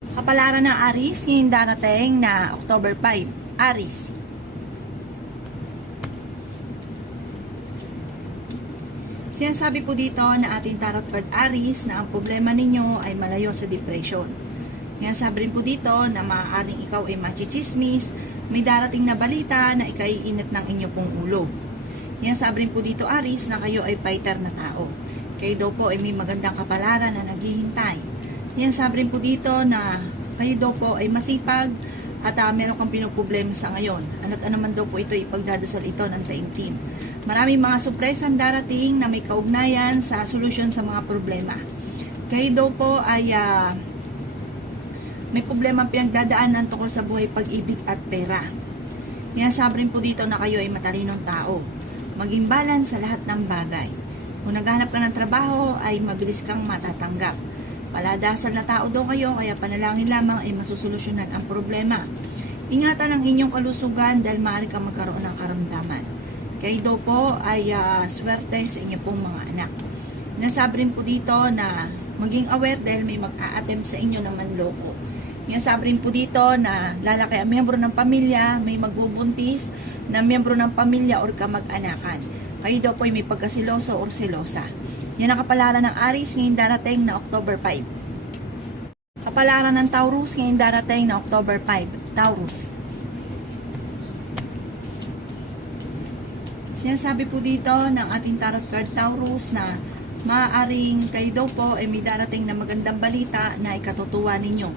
Kapalaran ng Aries ngayong darating na October 5. Aries. Sinasabi po dito na ating tarot card Aries na ang problema ninyo ay malayo sa depression. Sinasabi rin po dito na maaaring ikaw ay machichismis, may darating na balita na ikaiinit ng inyo pong ulo. Sinasabi rin po dito Aries na kayo ay fighter na tao. Kayo daw po ay may magandang kapalaran na naghihintay. Sinasabi rin po dito na kayo daw po ay masipag at meron kang pinoproblema sa ngayon. Ano't ano man daw po ito, ipagdadasal ito ng taimtim. Maraming mga surpresang darating na may kaugnayan sa solusyon sa mga problema. Kayo daw po ay may problema pinagdadaanan tungkol sa buhay, pag-ibig at pera. Sinasabi rin po dito na kayo ay matalinong tao. Maging balance sa lahat ng bagay. Kung naghahanap ka ng trabaho ay mabilis kang matatanggap. Paladasal na tao daw kayo, kaya panalangin lamang ay masusolusyonan ang problema. Ingatan ang inyong kalusugan dahil maaari kang magkaroon ng karamdaman. Kayo daw po ay swerte sa inyong pong mga anak. Nasabi rin po dito na maging aware dahil may mag-a-attempt sa inyo na manloko. Nasabi rin po dito na lalaki ang miyembro ng pamilya, may magbubuntis na miyembro ng pamilya or kamag-anakan. Kayo daw po ay may pagkasiloso or selosa. Yan ang kapalaran ng Aries ngayong darating na October 5. Kapalaran ng Taurus ngayong darating na October 5. Taurus. Sinasabi po dito ng ating tarot card Taurus na maaaring kayo daw po ay may darating na magandang balita na ikatutuwa ninyo.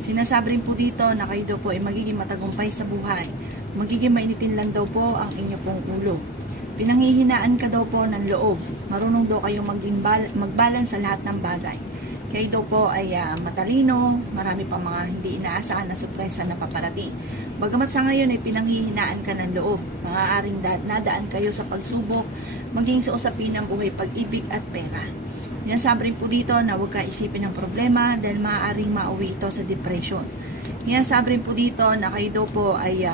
Sinasabi rin po dito na kayo daw po ay magiging matagumpay sa buhay. Magiging mainitin lang daw po ang inyo pong ulo. Pinanghihinaan ka daw po ng loob. Marunong daw kayong magbalance sa lahat ng bagay. Kayo daw po ay matalino, marami pang mga hindi inaasahan na sorpresa na paparating. Bagamat sa ngayon ay pinanghihinaan ka ng loob. Maaaring nadaan kayo sa pagsubok, maging sa usapin ng buhay, pag-ibig at pera. Sinasabi rin po dito na huwag ka isipin ng problema dahil maaaring mauwi ito sa depression. Sinasabi rin po dito na kayo daw po ay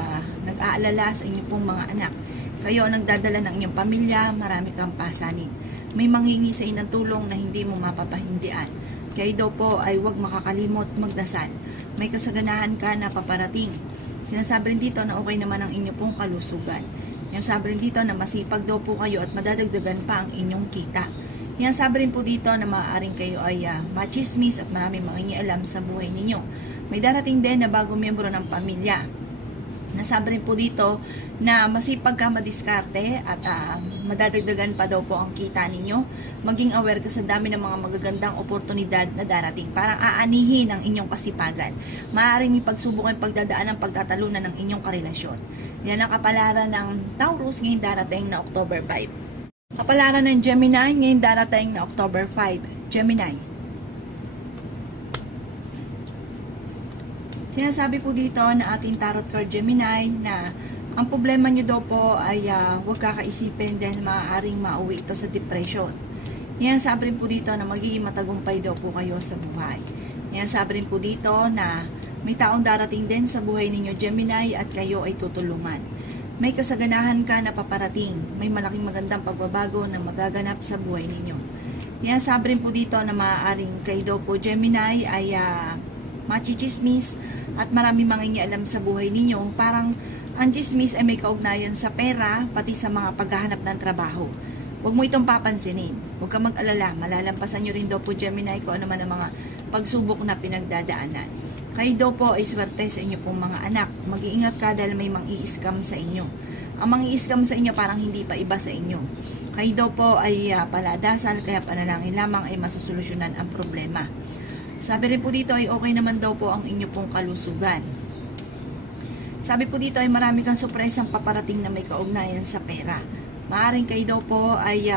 nag-aalala sa inyong pong mga anak. Kayo ang nagdadala ng inyong pamilya, marami kang pasanin. May manghingi sa inang tulong na hindi mo mapapahindian. Kayo daw po ay huwag makakalimot magdasal. May kasaganahan ka na paparating. Sinasabi rin dito na okay naman ang inyong pong kalusugan. Sinasabi rin dito na masipag daw po kayo at madadagdagan pa ang inyong kita. Sinasabi rin po dito na maaaring kayo ay machismis at maraming mangingialam sa buhay ninyo. May darating din na bagong miyembro ng pamilya. Nasabi rin po dito na masipag ka madiskarte at madadagdagan pa daw po ang kita ninyo. Maging aware ka sa dami ng mga magagandang oportunidad na darating. Parang aanihin ang inyong kasipagan. Maaaring ipagsubok ang pagdadaan ng pagtatalunan ng inyong karelasyon. Yan ang kapalaran ng Taurus ngayong darating na October 5. Kapalaran ng Gemini ngayong darating na October 5. Gemini. Sinasabi po dito na ating tarot card Gemini na ang problema nyo daw po ay huwag kakaisipin dahil maaaring mauwi ito sa depression. Sinasabi rin po dito na magiging matagumpay daw po kayo sa buhay. Sinasabi rin po dito na may taong darating din sa buhay ninyo Gemini at kayo ay tutulungan. May kasaganahan ka na paparating. May malaking magandang pagbabago na magaganap sa buhay ninyo. Sinasabi rin po dito na maaaring kayo daw po Gemini ay machichismis at marami mangingialam sa buhay ninyo. Parang ang chismis ay may kaugnayan sa pera, pati sa mga paghahanap ng trabaho. Huwag mo itong papansinin. Huwag kang mag-alala. Malalampasan nyo rin daw po Gemini kung ano man ang mga pagsubok na pinagdadaanan. Kayo daw po ay swerte sa inyo pong mga anak. Mag-iingat ka dahil may mang-i-scam sa inyo. Ang mang-i-scam sa inyo parang hindi pa iba sa inyo. Kayo daw po ay paladasal, kaya panalangin lamang ay masusolusyonan ang problema. Sabi rin po dito ay okay naman daw po ang inyo pong kalusugan. Sabi po dito ay marami kang surpresang paparating na may kaugnayan sa pera. Maaring kayo daw po ay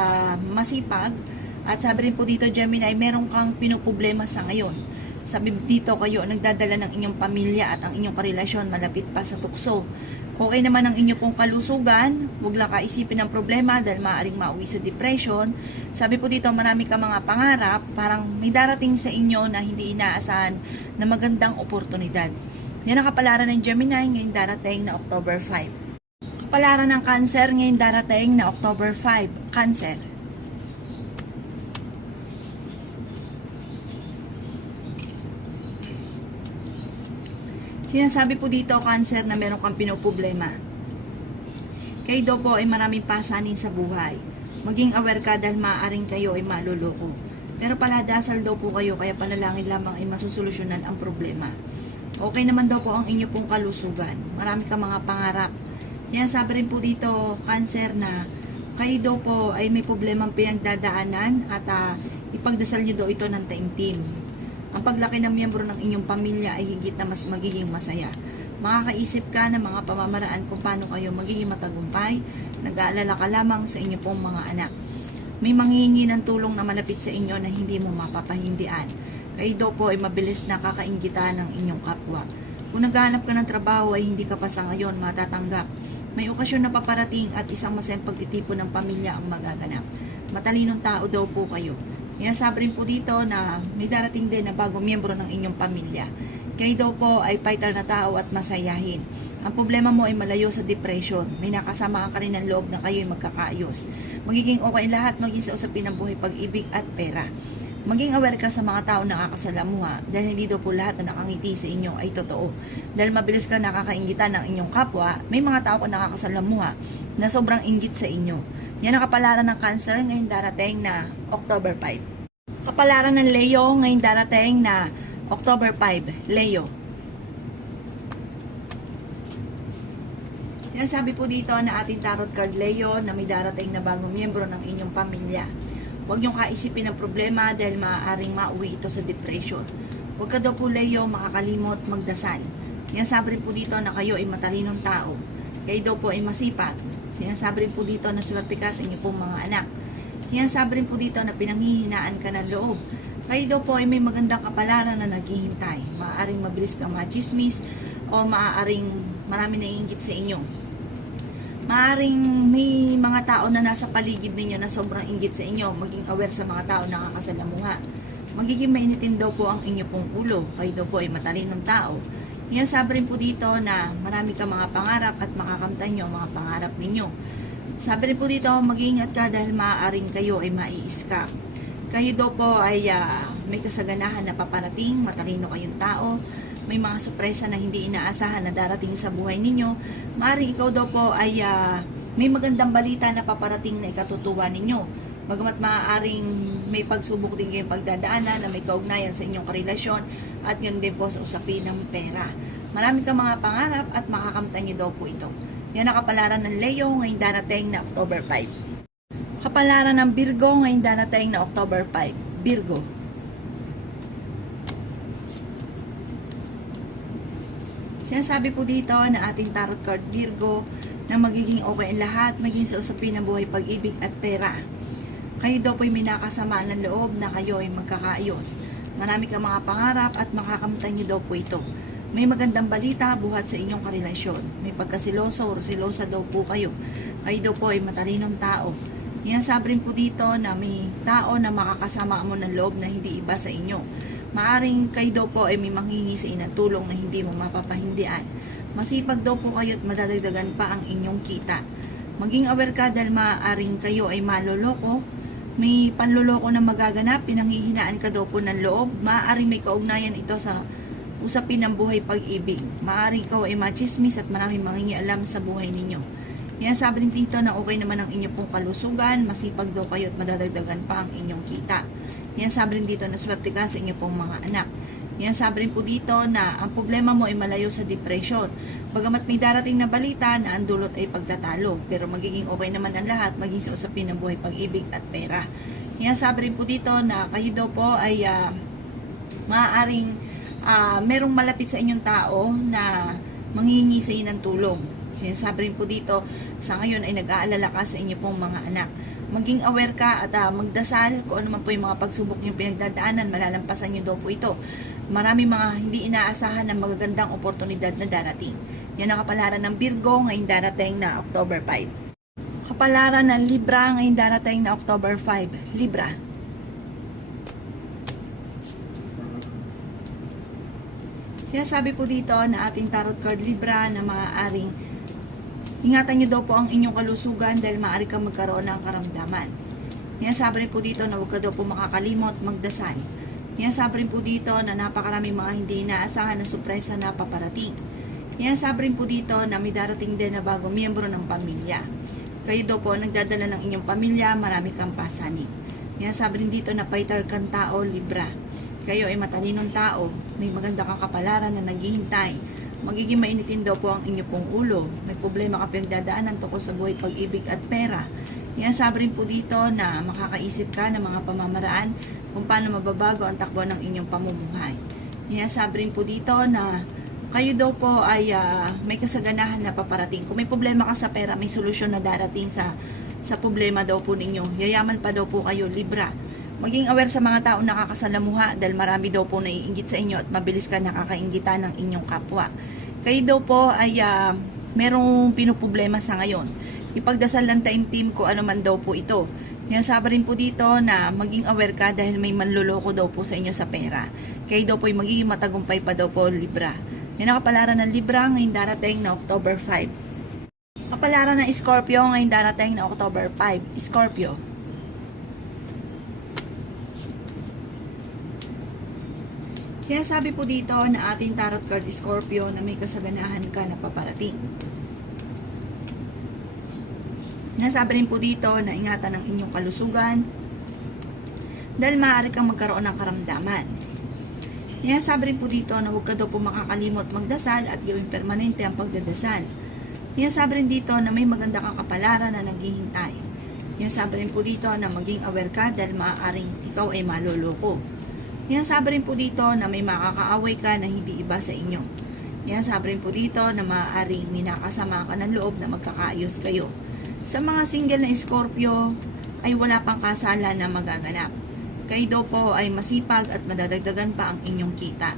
masipag. At sabi rin po dito Gemini ay meron kang pinoproblema sa ngayon. Sabi dito kayo nagdadala ng inyong pamilya at ang inyong karelasyon malapit pa sa tukso. Okay naman ang inyo pong kalusugan, huwag lang kaisipin ng problema dahil maaaring mauwi sa depression. Sabi po dito marami ka mga pangarap, parang may darating sa inyo na hindi inaasahan na magandang oportunidad. Yan ang kapalaran ng Gemini ngayong darating na October 5. Kapalaran ng Cancer ngayong darating na October 5. Cancer. Sinasabi po dito, cancer, na meron kang pinoproblema. Kayo daw po ay maraming pasanin sa buhay. Maging aware ka dahil maaaring kayo ay maluloko. Pero paladasal daw po kayo, kaya panalangin lamang ay masusolusyonan ang problema. Okay naman daw po ang inyo pong kalusugan. Marami ka mga pangarap. Sinasabi rin po dito, cancer, na kayo daw po ay may problemang pinagdadaanan at ipagdasal nyo daw ito ng taimtim. Ang paglaki ng miyembro ng inyong pamilya ay higit na mas magiging masaya. Makakaisip ka ng mga pamamaraan kung paano kayo magiging matagumpay. Nag-aalala ka lamang sa inyo pong mga anak. May manghihingi ng tulong na malapit sa inyo na hindi mo mapapahindian. Kayo daw po ay mabilis na kakainggitan ng inyong kapwa. Kung naghahanap ka ng trabaho ay hindi ka pa sa ngayon matatanggap. May okasyon na paparating at isang masayang pagtitipon ng pamilya ang magaganap. Matalinong tao daw po kayo. Sinasabi rin po dito na may darating din na bagong miyembro ng inyong pamilya. Kayo daw po ay fighter na tao at masayahin. Ang problema mo ay malayo sa depression. May nakasama ang kaninang loob na kayo ay magkakaayos. Magiging okay lahat, maging sa usapin ng buhay, pag-ibig at pera. Maging aware ka sa mga tao na nakakasalamuha dahil hindi daw po lahat na nakangiti sa inyo ay totoo. Dahil mabilis ka nakakaingitan ng inyong kapwa, may mga tao na nakakasalamuha na sobrang inggit sa inyo. Yan ang kapalaran ng Cancer ngayong darating na October 5. Kapalaran ng Leo ngayong darating na October 5. Leo. Sinasabi po dito na ating tarot card Leo na may darating na bagong miyembro ng inyong pamilya. Huwag niyong kaisipin ang problema dahil maaaring mauwi ito sa depression. Huwag ka daw po Leo makakalimot magdasal. Sinasabi rin po dito na kayo ay matalinong tao. Kayo daw po ay masipag. Sinasabi rin po dito na swerte ka sa inyong pong mga anak. Sinasabi rin po dito na pinanghihinaan ka ng loob. Kayo daw po ay may magandang kapalaran na naghihintay. Maaaring mabilis kang machismis o maaaring marami naiinggit sa inyo. Maaaring may mga tao na nasa paligid ninyo na sobrang inggit sa inyo. Maging aware sa mga tao na nakakasalamuha. Magiging mainitin daw po ang inyo pong ulo. Kayo daw po ay matalinong tao. Yan, sabi rin po dito na marami ka mga pangarap at makakamtan nyo ang mga pangarap ninyo. Sabi rin po dito, mag-iingat ka dahil maaaring kayo ay mai-scam. Kayo daw po ay may kasaganahan na paparating, matalino kayong tao. May mga sorpresa na hindi inaasahan na darating sa buhay ninyo. Maaaring ikaw daw po ay may magandang balita na paparating na ikatutuwa ninyo. Bagamat maaaring may pagsubok din kayong pagdadaanan na may kaugnayan sa inyong karelasyon at yun din po sa usapin ng pera. Marami kang mga pangarap at makakamtan nyo daw po ito. Yan ang kapalaran ng Leo ngayong darating na October 5. Kapalaran ng Virgo ngayong darating na October 5. Virgo. Sinasabi po dito na ating tarot card Virgo na magiging okay ang lahat, maging sa usapin ng buhay, pag-ibig at pera. Kayo daw po ay may nakasamaan ng loob na kayo ay magkakaayos. Marami kang mga pangarap at makakamtan niyo daw po ito. May magandang balita buhat sa inyong karelasyon. May pagkasiloso o silosa daw po kayo. Kayo daw po ay matalinong tao. Yan, sabi rin po dito na may tao na makakasama mo ng loob na hindi iba sa inyo. Maaring kayo daw po ay may manghingi sa inang tulong na hindi mo mapapahindian. Masipag daw po kayo at madadagdagan pa ang inyong kita. Maging aware ka dahil maaaring kayo ay maloloko. May panloloko na magaganap, pinanghihinaan ka daw po ng loob. Maaaring may kaugnayan ito sa usapin ng buhay, pag-ibig. Maaaring ikaw ay machismis at maraming mangingialam sa buhay ninyo. Yan, sabi rin dito na okay naman ang inyong pong kalusugan, masipag daw kayo at madadagdagan pa ang inyong kita. Yan, sabi rin dito na swerte ka sa inyong pong mga anak. Yan, sabi rin po dito na ang problema mo ay malayo sa depression. Bagamat may darating na balita na ang dulot ay pagtatalo, pero magiging okay naman ang lahat, maging sa usapin ng buhay, pag-ibig at pera. Yan, sabi rin po dito na kayo daw po ay maaaring merong malapit sa inyong tao na manghihingi sa inyo ng tulong. Sinasabi rin po dito, sa ngayon ay nag-aalala ka sa inyo pong mga anak. Maging aware ka at magdasal kung ano man po yung mga pagsubok yung pinagdadaanan, malalampasan nyo daw po ito. Marami mga hindi inaasahan ng magagandang oportunidad na darating. Yan ang kapalaran ng Virgo ngayong darating na October 5. Kapalaran ng Libra ngayong darating na October 5. Libra. Sinasabi po dito na ating tarot card Libra na maaaring ingatan nyo daw po ang inyong kalusugan dahil maaari kang magkaroon ng karamdaman. Sinasabi rin po dito na huwag ka daw po makakalimot magdasal. Yan sabi rin po dito na napakaraming mga hindi inaasahan na sorpresa na paparating. Yan sabi rin po dito na may darating din na bagong miyembro ng pamilya. Kayo daw po nagdadala ng inyong pamilya, marami kang pasanin. Yan sabi rin dito na fighter kang tao, Libra. Kayo ay matalinong tao, may maganda kang kapalaran na naghihintay. Magiging mainitin daw po ang inyo pong ulo. May problema ka pinagdadaanan tungkol sa buhay, pag-ibig at pera. Yan sabi rin po dito na makakaisip ka ng mga pamamaraan kung paano mababago ang takbo ng inyong pamumuhay. Yan sabi rin po dito na kayo daw po ay may kasaganahan na paparating. Kung may problema ka sa pera, may solusyon na darating sa problema daw po ninyo. Yayaman pa daw po kayo, Libra. Maging aware sa mga taong nakakasalamuha dahil marami daw po naiinggit sa inyo at mabilis ka nakakainggitan ng inyong kapwa. Kayo daw po ay merong pinuproblema sa ngayon. Ipagdasal ng team ko ano man daw po ito. Yan sabi rin po dito na maging aware ka dahil may manloloko daw po sa inyo sa pera. Kayo daw po ay magiging matagumpay pa daw po, Libra. Yan ang kapalaran ng Libra ngayong darating na October 5. Kapalaran ng Scorpio ngayong darating na October 5. Scorpio. Kaya sabi po dito na ating tarot card Scorpio na may kasaganahan ka na paparating. Nasabi rin po dito na ingatan ang inyong kalusugan dahil maaari kang magkaroon ng karamdaman. Kaya sabi rin po dito na huwag ka daw po makakalimot magdasal at gawing permanente ang pagdadasal. Kaya sabi rin dito na may maganda kang kapalaran na naghihintay. Kaya sabi rin po dito na maging aware ka dahil maaaring ikaw ay maloloko. Kaya sabi rin po dito na may makakaaway ka na hindi iba sa inyo. Kaya sabi rin po dito na maaaring minakasama ka ng loob na magkakaayos kayo. Sa mga single na Scorpio ay wala pang kasalan na magaganap. Kayo daw po ay masipag at madadagdagan pa ang inyong kita.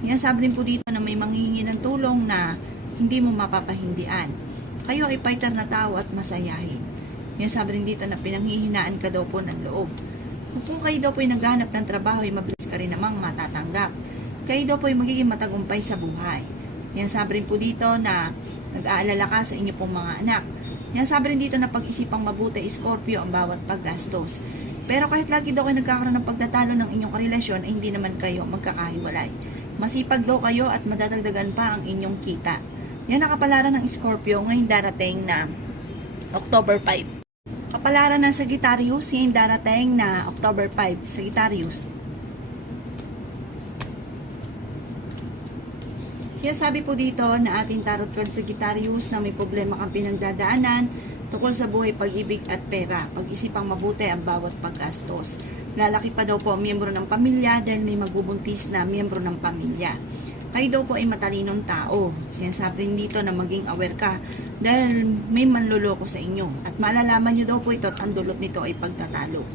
Yan sabi rin po dito na may manghihingi ng tulong na hindi mo mapapahindian. Kayo ay fighter na tao at masayahin. Yan sabi rin dito na pinanghihinaan ka daw po ng loob. Kung kayo daw po ay naghahanap ng trabaho ay mabilis ka rin namang matatanggap. Kayo daw po ay magiging matagumpay sa buhay. Yan sabi rin po dito na nag-aalala ka sa inyo pong mga anak. Yan sabi rin dito na pag-isipang mabuti, Scorpio, ang bawat paggastos. Pero kahit lagi daw kayo nagkakaroon ng pagtatalo ng inyong karelasyon, ay hindi naman kayo magkakahiwalay. Masipag daw kayo at madadagdagan pa ang inyong kita. Yan ang kapalaran ng Scorpio ngayong darating na October 5. Kapalaran ng Sagittarius ngayong darating na October 5. Sagittarius. Kaya sabi po dito na ating tarot card Sagittarius na may problema kang pinagdadaanan tungkol sa buhay, pag-ibig at pera. Pag-isipang mabuti ang bawat paggastos. Lalaki pa daw po ang miyembro ng pamilya dahil may magbubuntis na miyembro ng pamilya. Kayo daw po ay matalinong tao. Sinasabi rin dito na maging aware ka dahil may manloloko sa inyo. At malalaman nyo daw po ito at ang dulot nito ay pagtatalo.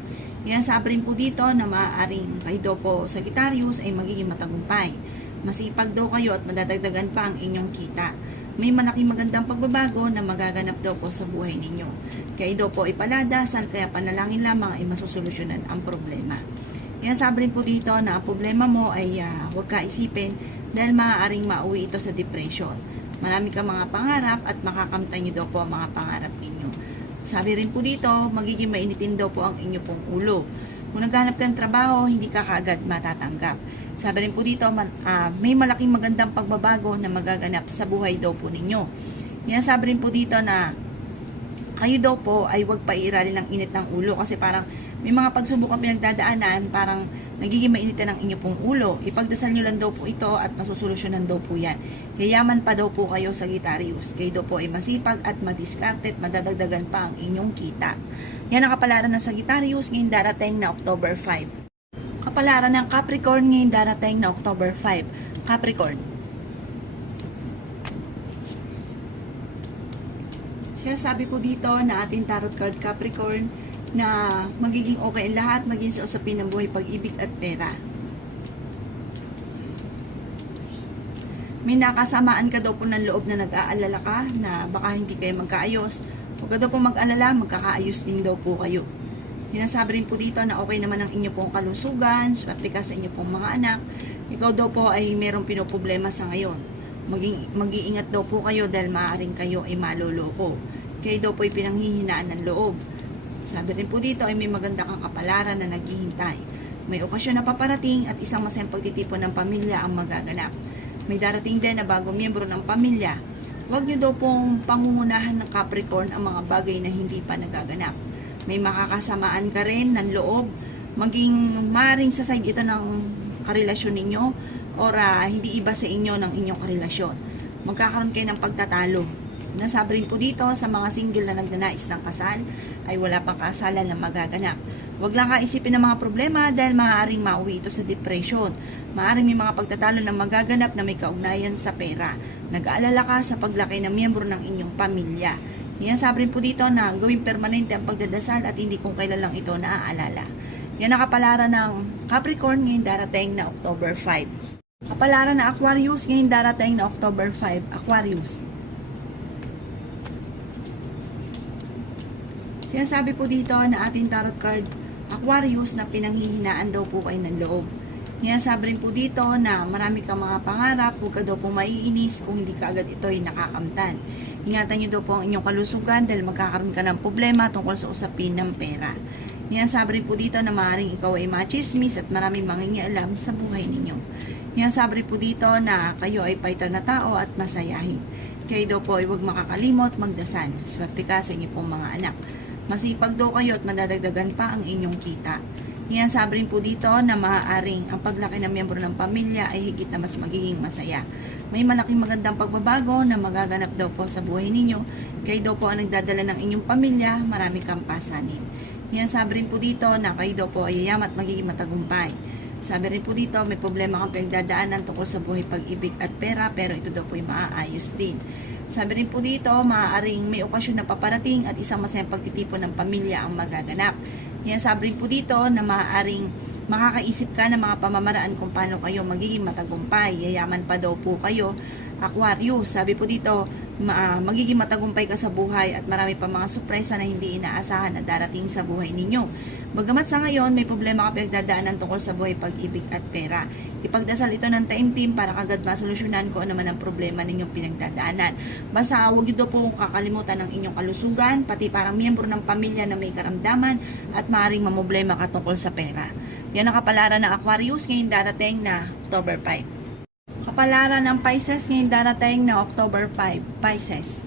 Yan sabi rin po dito na maaaring kayo daw po Sagittarius ay magiging matagumpay. Masipag daw kayo at madadagdagan pa ang inyong kita. May malaking magandang pagbabago na magaganap daw po sa buhay ninyo. Kayo daw po ay paladasal kaya panalangin lamang ay masusolusyonan ang problema. Kaya sabi rin po dito na ang problema mo ay huwag ka isipin dahil maaaring mauwi ito sa depression. Marami kang mga pangarap at makakamtan nyo daw po ang mga pangarap ninyo. Sabi rin po dito, magiging mainitin daw po ang inyo pong ulo. Kung naghanap kang trabaho, hindi ka kaagad matatanggap. Sabi rin po dito, may malaking magandang pagbabago na magaganap sa buhay daw po ninyo. Yan sabi rin po dito na kayo daw po ay huwag pairalin ng init ng ulo kasi parang may mga pagsubok ang pinagdadaanan, parang nagiging mainitan ang inyo pong ulo. Ipagdasal nyo lang daw po ito at masusolusyonan daw po yan. Yayaman pa daw po kayo Sagittarius. Kayo daw po ay masipag at madiskarte at madadagdagan pa ang inyong kita. Yan ang kapalaran ng Sagittarius ngayong darating na October 5. Kapalaran ng Capricorn ngayong darating na October 5. Capricorn. Siya sabi po dito na ating tarot card Capricorn na magiging okay ang lahat, maging sa usapin ng buhay, pag-ibig at pera. May nakasamaan ka daw po ng loob na nag-aalala ka na baka hindi kayo magkaayos. Huwag ka daw po mag-alala, magkakaayos din daw po kayo. Sinasabi rin po dito na okay naman ang inyo pong kalusugan, swerte ka sa inyo pong mga anak. Ikaw daw po ay merong pinoproblema sa ngayon. Mag-iingat daw po kayo dahil maaaring kayo ay maloloko. Kayo daw po ay pinanghihinaan ng loob. Sabi rin po dito ay may maganda kang kapalaran na naghihintay. May okasyon na paparating at isang masayang pagtitipon ng pamilya ang magaganap. May darating din na bagong miyembro ng pamilya. Huwag niyo daw pong pangungunahan ng Capricorn ang mga bagay na hindi pa nagaganap. May makakasamaan ka rin ng loob, maging maring sa side ito ng karelasyon ninyo or hindi iba sa inyo ng inyong karelasyon. Magkakaroon kayo ng pagtatalo. Nasabi rin po dito sa mga single na nagnanais ng kasal ay wala pang kasalan na magaganap. Huwag lang kaisipin ng mga problema dahil maaaring mauwi ito sa depression. Maaaring may mga pagtatalo na magaganap na may kaugnayan sa pera. Nag-aalala ka sa paglaki ng miyembro ng inyong pamilya. Yan sabi rin po dito na gawing permanente ang pagdadasal at hindi kung kailan lang ito naaalala. Yan ang kapalaran ng Capricorn ngayong darating na October 5. Kapalaran na Aquarius ngayong darating na October 5. Aquarius. Sinasabi po dito na ating tarot card Aquarius na pinanghihinaan daw po kayo ng loob. Sinasabi rin po dito na marami kang mga pangarap, huwag ka daw po maiinis kung hindi ka agad ito'y nakakamtan. Ingatan nyo daw po ang inyong kalusugan dahil magkakaroon ka ng problema tungkol sa usapin ng pera. Sinasabi rin po dito na maaaring ikaw ay machismis at maraming mangingialam sa buhay ninyo. Sinasabi rin po dito na kayo ay fighter na tao at masayahin. Kayo daw po ay huwag makakalimot magdasal. Swerte ka sa inyo pong mga anak. Masipag daw kayo at madadagdagan pa ang inyong kita. Sabi rin po dito na maaaring ang paglaki ng miyembro ng pamilya ay higit na mas magiging masaya. May malaking magandang pagbabago na magaganap daw po sa buhay ninyo. Kayo daw po ang nagdadala ng inyong pamilya, marami kang pasanin. Sabi rin po dito na kayo daw po ay yayaman at magiging matagumpay. Sabi rin po dito, may problema kang pinagdadaanan tungkol sa buhay pag-ibig at pera, pero ito daw po ay maaayos din. Sabi rin po dito, maaaring may okasyon na paparating at isang masayang pagtitipon ng pamilya ang magaganap. Sabi rin po dito na maaaring makakaisip ka ng mga pamamaraan kung paano kayo magiging matagumpay. Yayaman pa daw po kayo. Aquarius, sabi po dito, magiging matagumpay ka sa buhay at marami pa mga sorpresa na hindi inaasahan na darating sa buhay ninyo. Bagamat sa ngayon, may problema ka pinagdadaanan tungkol sa buhay, pag-ibig at pera. Ipagdasal ito ng time team para kagad masolusyonan kung ano man ang problema ninyong pinagdadaanan. Basta huwag ito po kakalimutan ng inyong kalusugan, pati parang miyembro ng pamilya na may karamdaman at maaaring mamoblema ka tungkol sa pera. Yan ang kapalaran ng Aquarius ngayong darating na October 5. Kapalaran ng Pisces ngayong darating na October 5. Pisces.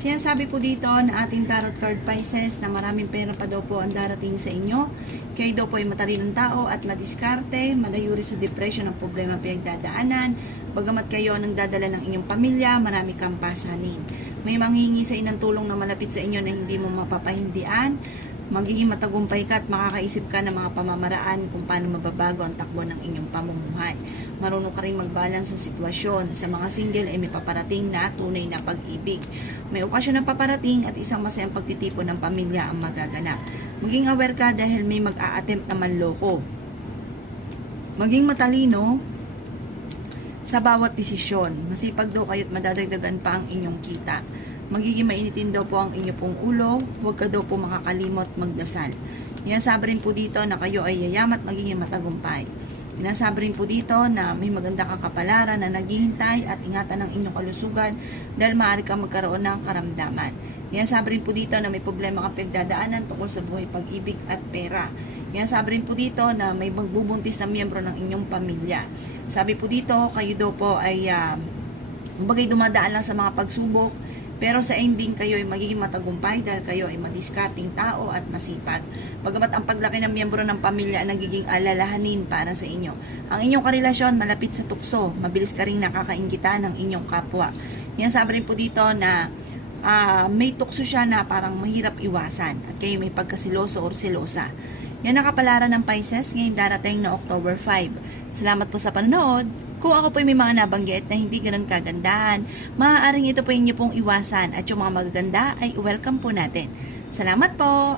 Sinasabi po dito na ating tarot card Pisces na maraming pera pa daw po ang darating sa inyo. Kayo daw po ay matalinong tao at madiskarte, malayuri sa depression ang problema pinagdadaanan. Bagamat kayo ang nagdadala ng inyong pamilya, marami kang pasanin. May manghihingi sa inang tulong na malapit sa inyo na hindi mo mapapahindian. Magiging matagumpay ka at makakaisip ka ng mga pamamaraan kung paano mababago ang takbo ng inyong pamumuhay. Marunong ka rin mag-balance sa sitwasyon. Sa mga single ay may paparating na tunay na pag-ibig. May okasyon na paparating at isang masayang pagtitipon ng pamilya ang magaganap. Maging aware ka dahil may mag-a-attempt na manloko. Maging matalino sa bawat desisyon. Masipag daw kayo at madadagdagan pa ang inyong kita. Magiging mainitin daw po ang inyo pong ulo, huwag ka daw po makakalimot magdasal. Sabi rin po dito na kayo ay yayaman at magiging matagumpay. Sabi rin po dito na may maganda kang kapalaran na naghihintay at ingatan ng inyong kalusugan dahil maaari kang magkaroon ng karamdaman. Sabi rin po dito na may problema kang pagdadaanan tungkol sa buhay, pag-ibig at pera. Sabi rin po dito na may magbubuntis na miyembro ng inyong pamilya. Sabi po dito, kayo daw po ay bagay dumadaan lang sa mga pagsubok. Pero sa ending, kayo ay magiging matagumpay dahil kayo ay madiskarting tao at masipag. Bagamat ang paglaki ng miyembro ng pamilya ay nagiging alalahanin para sa inyo. Ang inyong karelasyon malapit sa tukso, mabilis ka rin nakakainggitan ng inyong kapwa. Sabi rin po dito na may tukso siya na parang mahirap iwasan at kayo may pagkasiloso or selosa. Yan ang kapalaran ng Pisces ngayong darating na October 5. Salamat po sa panonood. Kung ako po may mga nabanggit na hindi ganun kagandahan, maaaring ito po inyo pong iwasan at yung mga magaganda ay welcome po natin. Salamat po!